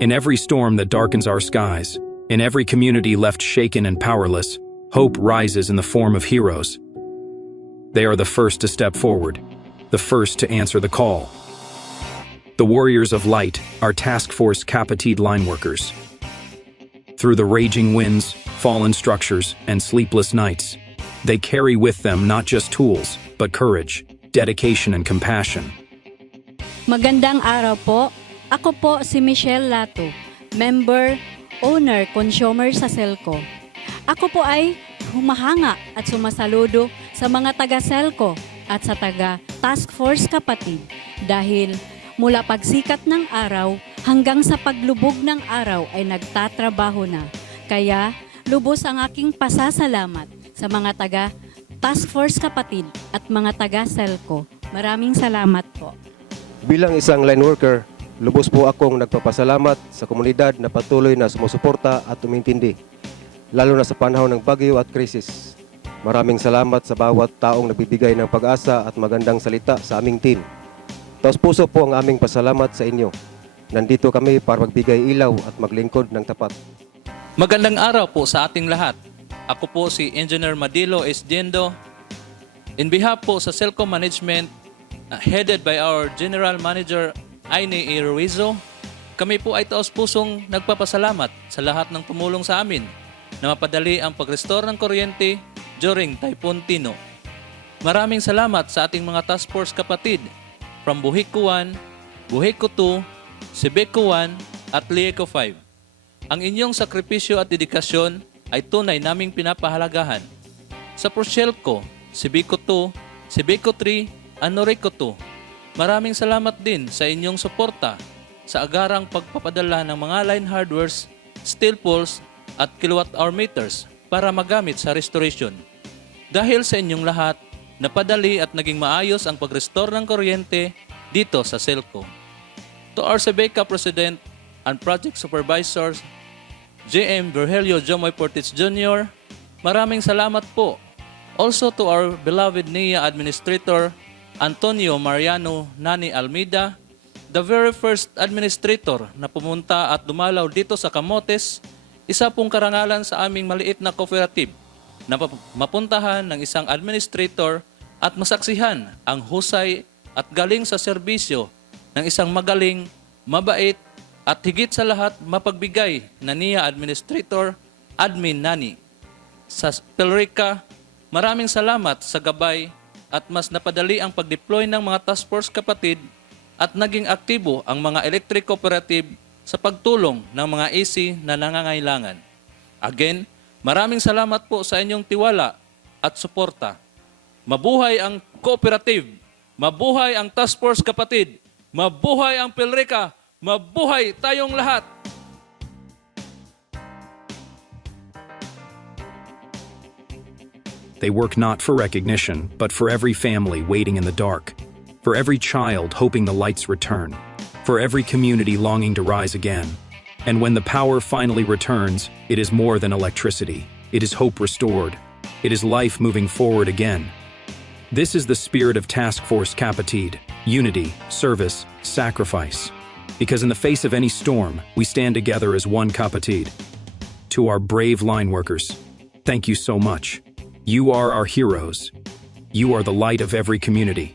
In every storm that darkens our skies, in every community left shaken and powerless, hope rises in the form of heroes. They are the first to step forward, the first to answer the call. The warriors of light are Task Force Kapatid line workers. Through the raging winds, fallen structures, and sleepless nights, they carry with them not just tools, but courage, dedication, and compassion. Magandang araw po. Ako po si Michelle Lato, member, owner, consumer sa Selco. Ako po ay humahanga at sumasaludo sa mga taga-Selco at sa taga-Task Force Kapatid dahil mula pagsikat ng araw hanggang sa paglubog ng araw ay nagtatrabaho na. Kaya lubos ang aking pasasalamat sa mga taga-Task Force Kapatid at mga taga-Selco. Maraming salamat po. Bilang isang line worker, lubos po akong nagpapasalamat sa komunidad na patuloy na sumusuporta at umintindi, lalo na sa panahon ng bagyo at krisis. Maraming salamat sa bawat taong nagbibigay ng pag-asa at magandang salita sa aming team. Taos puso po ang aming pasalamat sa inyo. Nandito kami para magbigay ilaw at maglingkod ng tapat. Magandang araw po sa ating lahat. Ako po si Engineer Madilo Esdiendo. In behalf po sa Selco Management, headed by our General Manager Aine E. Ruizo, kami po ay taos-pusong nagpapasalamat sa lahat ng tumulong sa amin na mapadali ang pag-restore ng kuryente during Typhoon Tino. Maraming salamat sa ating mga Task Force Kapatid from Buhiko 1, Buhiko 2, Sebeco 1 at Lieco 5. Ang inyong sakripisyo at dedikasyon ay tunay naming pinapahalagahan. Sa Proselco, Sebeco 2, Sebeco 3, at Noreco 2, maraming salamat din sa inyong suporta sa agarang pagpapadala ng mga line hardwares, steel poles at kilowatt-hour meters para magamit sa restoration. Dahil sa inyong lahat, napadali at naging maayos ang pag-restore ng kuryente dito sa Selco. To our Sebeca President and Project Supervisors, JM Virgilio Jomoy Portich Jr., maraming salamat po. Also to our beloved NIA Administrator, Antonio Mariano Nani Almeida, the very first administrator na pumunta at dumalaw dito sa Camotes, isa pong karangalan sa aming maliit na cooperative na mapuntahan ng isang administrator at masaksihan ang husay at galing sa serbisyo ng isang magaling, mabait at higit sa lahat mapagbigay na NIA Administrator, Admin Nani. Sa Pelrica, maraming salamat sa gabay at mas napadali ang pag-deploy ng mga Task Force Kapatid at naging aktibo ang mga electric cooperative sa pagtulong ng mga AC na nangangailangan. Again, maraming salamat po sa inyong tiwala at suporta. Mabuhay ang cooperative, mabuhay ang Task Force Kapatid, mabuhay ang Pelrica, mabuhay tayong lahat! They work not for recognition, but for every family waiting in the dark, for every child hoping the lights return, for every community longing to rise again. And when the power finally returns, it is more than electricity. It is hope restored. It is life moving forward again. This is the spirit of Task Force Kapatid: unity, service, sacrifice. Because in the face of any storm, we stand together as one Kapatid. To our brave line workers, thank you so much. You are our heroes. You are the light of every community.